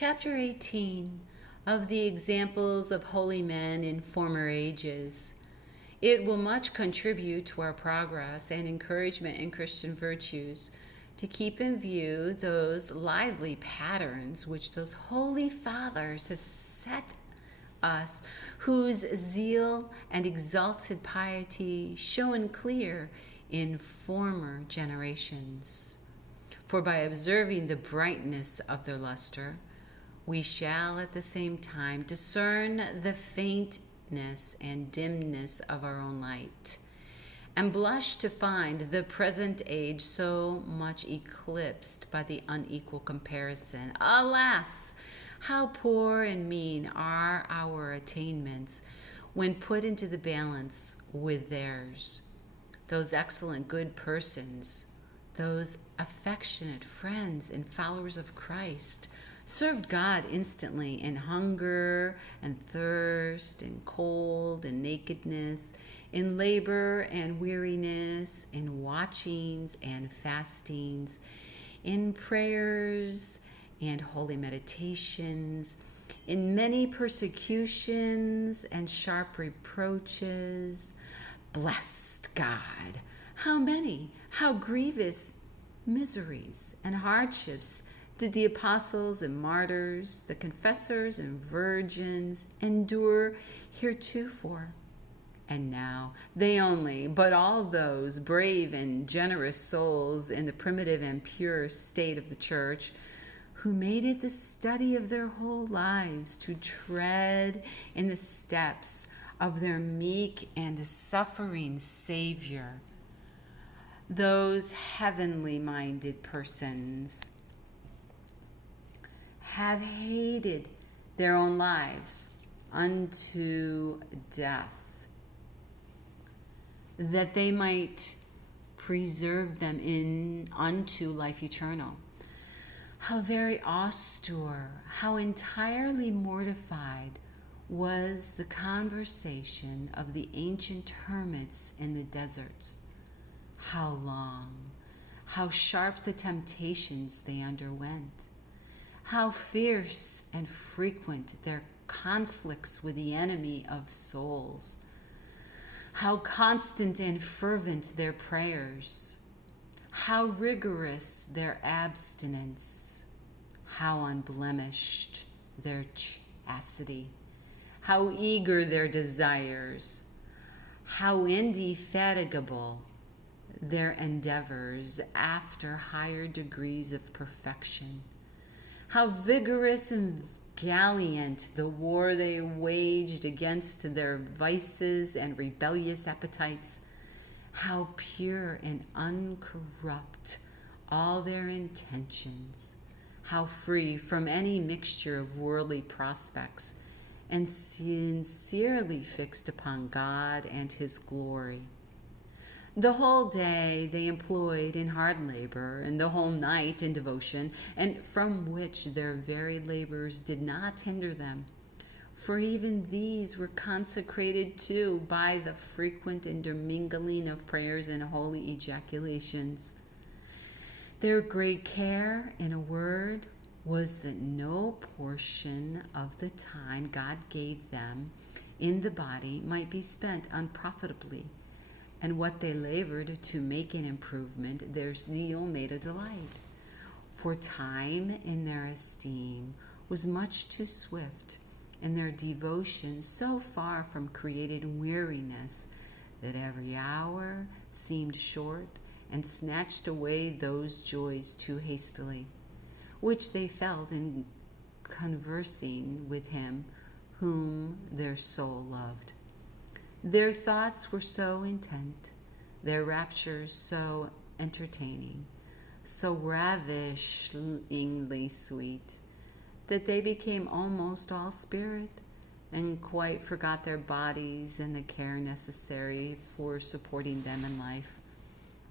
Chapter 18 of the examples of holy men in former ages. It will much contribute to our progress and encouragement in Christian virtues to keep in view those lively patterns which those holy fathers have set us, whose zeal and exalted piety shone clear in former generations. For by observing the brightness of their luster, we shall at the same time discern the faintness and dimness of our own light, and blush to find the present age so much eclipsed by the unequal comparison. Alas, how poor and mean are our attainments when put into the balance with theirs. Those excellent good persons, those affectionate friends and followers of Christ, served God instantly in hunger and thirst, in cold and nakedness, in labor and weariness, in watchings and fastings, in prayers and holy meditations, in many persecutions and sharp reproaches. Blessed God! How many, how grievous miseries and hardships did the apostles and martyrs, the confessors and virgins endure heretofore? And now they only, but all those brave and generous souls in the primitive and pure state of the church, who made it the study of their whole lives to tread in the steps of their meek and suffering Savior, those heavenly minded persons have hated their own lives unto death, that they might preserve them unto life eternal. How very austere, how entirely mortified was the conversation of the ancient hermits in the deserts. How long, how sharp the temptations they underwent. How fierce and frequent their conflicts with the enemy of souls. How constant and fervent their prayers. How rigorous their abstinence. How unblemished their chastity. How eager their desires. How indefatigable their endeavors after higher degrees of perfection. How vigorous and gallant the war they waged against their vices and rebellious appetites. How pure and uncorrupt all their intentions. How free from any mixture of worldly prospects, and sincerely fixed upon God and His glory. The whole day they employed in hard labor, and the whole night in devotion, and from which their varied labors did not hinder them, for even these were consecrated too by the frequent intermingling of prayers and holy ejaculations. Their great care, in a word, was that no portion of the time God gave them in the body might be spent unprofitably, and what they labored to make an improvement, their zeal made a delight. For time in their esteem was much too swift, and their devotion so far from created weariness, that every hour seemed short and snatched away those joys too hastily, which they felt in conversing with Him whom their soul loved. Their thoughts were so intent, their raptures so entertaining, so ravishingly sweet, that they became almost all spirit, and quite forgot their bodies and the care necessary for supporting them in life.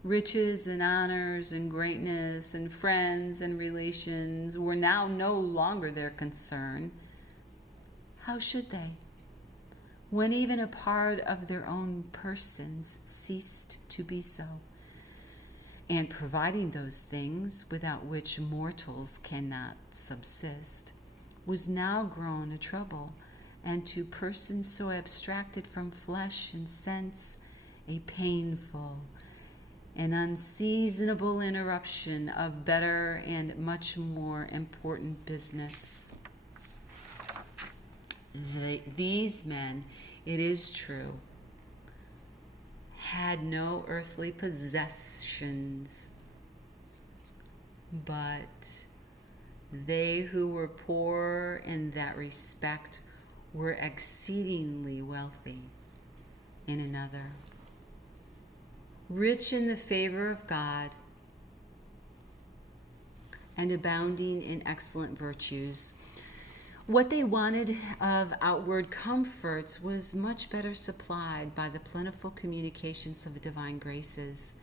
Riches and honors and greatness and friends and relations were now no longer their concern. How should they, when even a part of their own persons ceased to be so, and providing those things without which mortals cannot subsist, was now grown a trouble, and to persons so abstracted from flesh and sense, a painful and unseasonable interruption of better and much more important business. These men, it is true, had no earthly possessions, but they who were poor in that respect were exceedingly wealthy in another, rich in the favor of God, and abounding in excellent virtues. What they wanted of outward comforts was much better supplied by the plentiful communications of divine graces,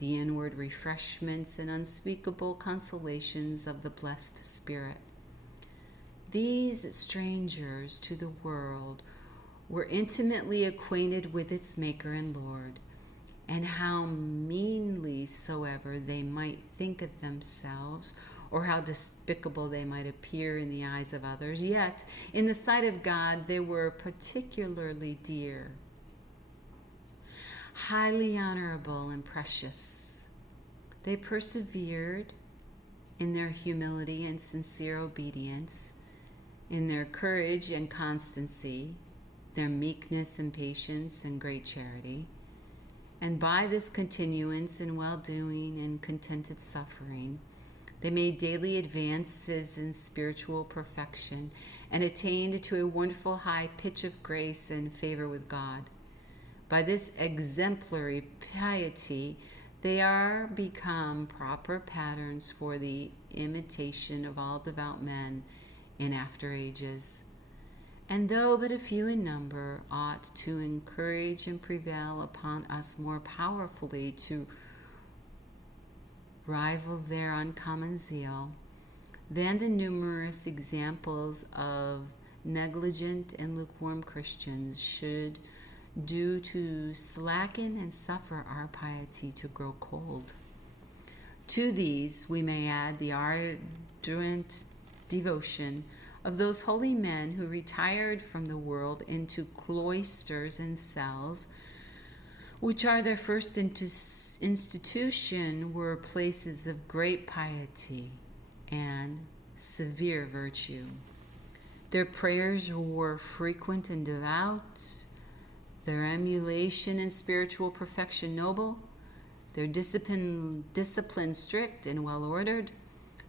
the inward refreshments and unspeakable consolations of the blessed Spirit. These strangers to the world were intimately acquainted with its Maker and Lord, and how meanly soever they might think of themselves, or how despicable they might appear in the eyes of others, yet in the sight of God they were particularly dear, highly honorable, and precious. They persevered in their humility and sincere obedience, in their courage and constancy, their meekness and patience and great charity. And by this continuance in well-doing and contented suffering, they made daily advances in spiritual perfection and attained to a wonderful high pitch of grace and favor with God. By this exemplary piety, they are become proper patterns for the imitation of all devout men in after ages, and though but a few in number, ought to encourage and prevail upon us more powerfully to rival their uncommon zeal than the numerous examples of negligent and lukewarm Christians should do to slacken and suffer our piety to grow cold. To these we may add the ardent devotion of those holy men who retired from the world into cloisters and cells, which are their first institution, were places of great piety and severe virtue. Their prayers were frequent and devout, their emulation in spiritual perfection noble, their discipline strict and well-ordered,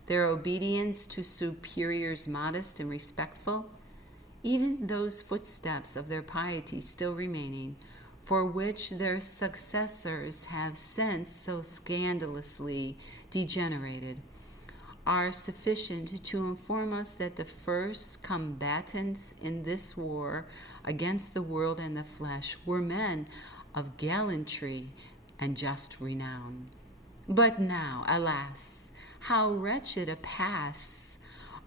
their obedience to superiors modest and respectful, even those footsteps of their piety still remaining, for which their successors have since so scandalously degenerated, are sufficient to inform us that the first combatants in this war against the world and the flesh were men of gallantry and just renown. But now, alas, how wretched a pass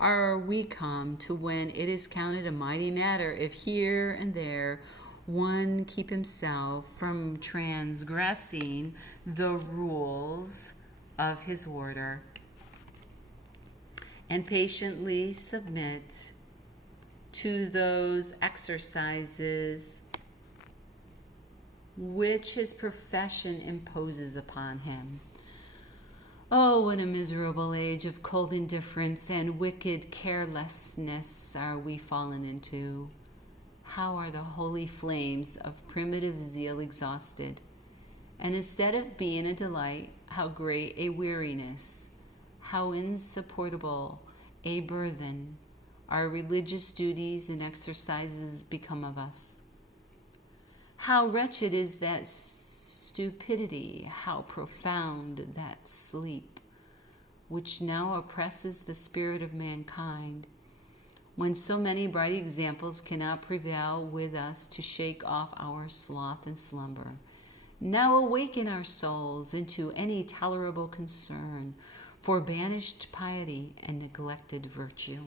are we come to, when it is counted a mighty matter if here and there one keep himself from transgressing the rules of his order, and patiently submit to those exercises which his profession imposes upon him. Oh, what a miserable age of cold indifference and wicked carelessness are we fallen into! How are the holy flames of primitive zeal exhausted! And instead of being a delight, how great a weariness, how insupportable a burthen our religious duties and exercises become of us! How wretched is that stupidity, how profound that sleep, which now oppresses the spirit of mankind, when so many bright examples cannot prevail with us to shake off our sloth and slumber. Now awaken our souls into any tolerable concern for banished piety and neglected virtue.